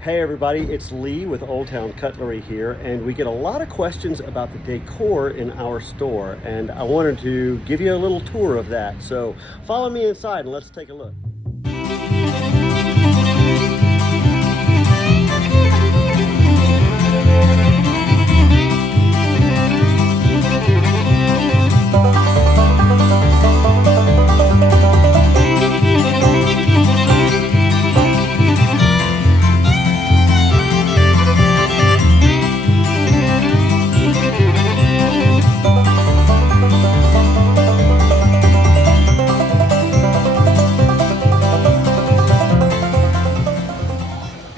Hey everybody, it's Lee with Olde Towne Cutlery here, and we get a lot of questions about the decor in our store, and I wanted to give you a little tour of that. So follow me inside and let's take a look.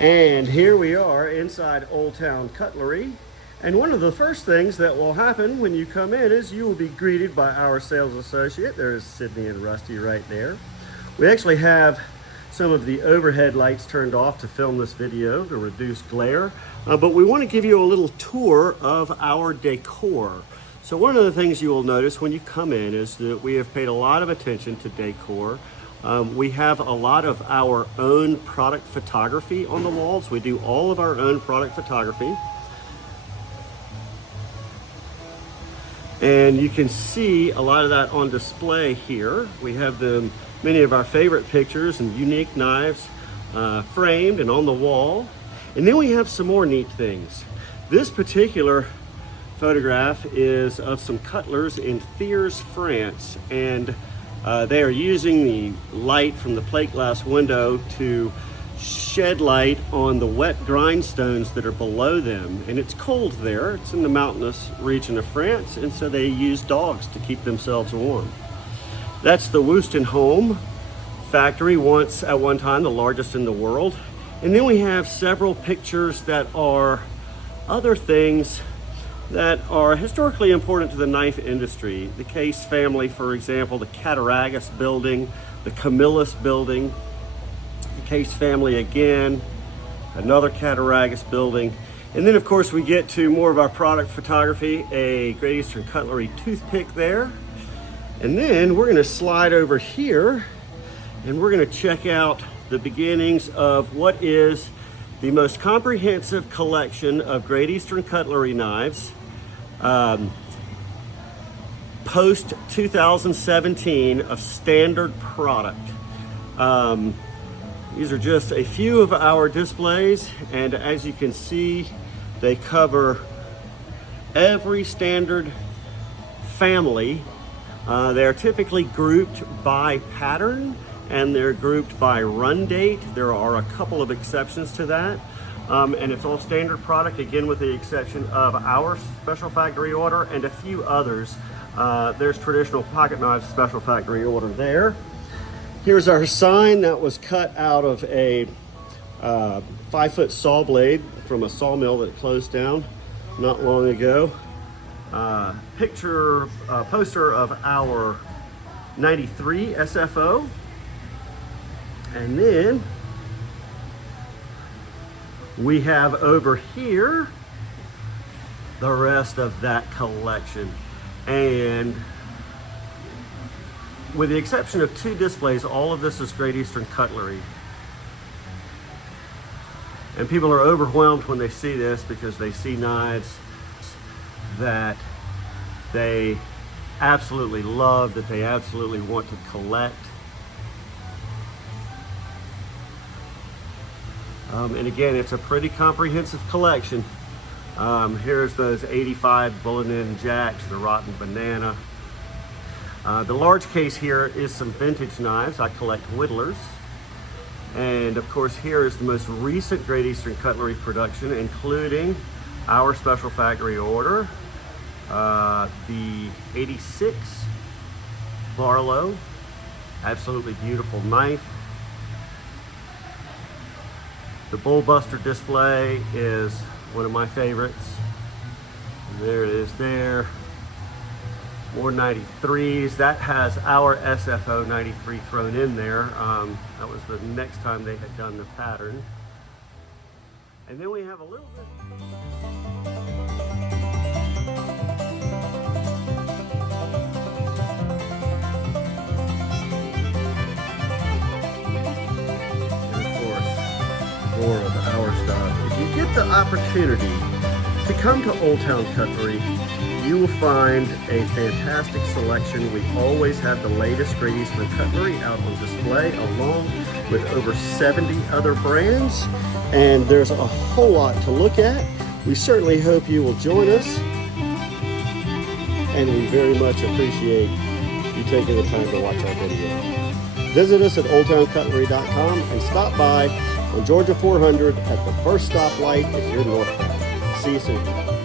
And here we are inside Olde Towne Cutlery. And one of the first things that will happen when you come in is you will be greeted by our sales associate. There's Sydney and Rusty right there. We actually have some of the overhead lights turned off to film this video to reduce glare. But we want to give you a little tour of our decor. So one of the things you will notice when you come in is that we have paid a lot of attention to decor. We have a lot of our own product photography on the walls. We do all of our own product photography. And you can see a lot of that on display here. We have many of our favorite pictures and unique knives framed and on the wall. And then we have some more neat things. This particular photograph is of some cutlers in Thiers, France. And they are using the light from the plate glass window to shed light on the wet grindstones that are below them. And it's cold there. It's in the mountainous region of France, and so they use dogs to keep themselves warm. That's the Woestenholm factory, at one time the largest in the world. And then we have several pictures that are other things that are historically important to the knife industry. The Case family, for example, the Cattaraugus building, the Camillus building, the Case family again, another Cattaraugus building. And then of course we get to more of our product photography, a Great Eastern Cutlery toothpick there. And then we're gonna slide over here and we're gonna check out the beginnings of what is the most comprehensive collection of Great Eastern Cutlery knives post 2017 of standard product. These are just a few of our displays, and as you can see, they cover every standard family. They are typically grouped by pattern and they're grouped by run date. There are a couple of exceptions to that. And it's all standard product, again, with the exception of our special factory order and a few others. There's traditional pocket knives special factory order there. Here's our sign that was cut out of a 5-foot saw blade from a sawmill that closed down not long ago. Poster of our 93 SFO. And then we have over here the rest of that collection. And with the exception of 2 displays, all of this is Great Eastern Cutlery. And people are overwhelmed when they see this because they see knives that they absolutely love, that they absolutely want to collect. And again, it's a pretty comprehensive collection. Here's those 85 Bulletin Jacks, the Rotten Banana. The large case here is some vintage knives. I collect whittlers. And of course, here is the most recent Great Eastern Cutlery production, including our special factory order, the 86 Barlow, absolutely beautiful knife. The Bullbuster display is one of my favorites. There it is there. More 93s. That has our SFO 93 thrown in there. That was the next time they had done the pattern. And then we have a little bit. more of our stuff. get the opportunity to come to Olde Towne Cutlery, you will find a fantastic selection. We always have the latest, greatest with cutlery out on display, along with over 70 other brands. And there's a whole lot to look at. We certainly hope you will join us. And we very much appreciate you taking the time to watch our video. Visit us at oldtowncutlery.com and stop by on Georgia 400 at the first stoplight if you're northbound. See you soon.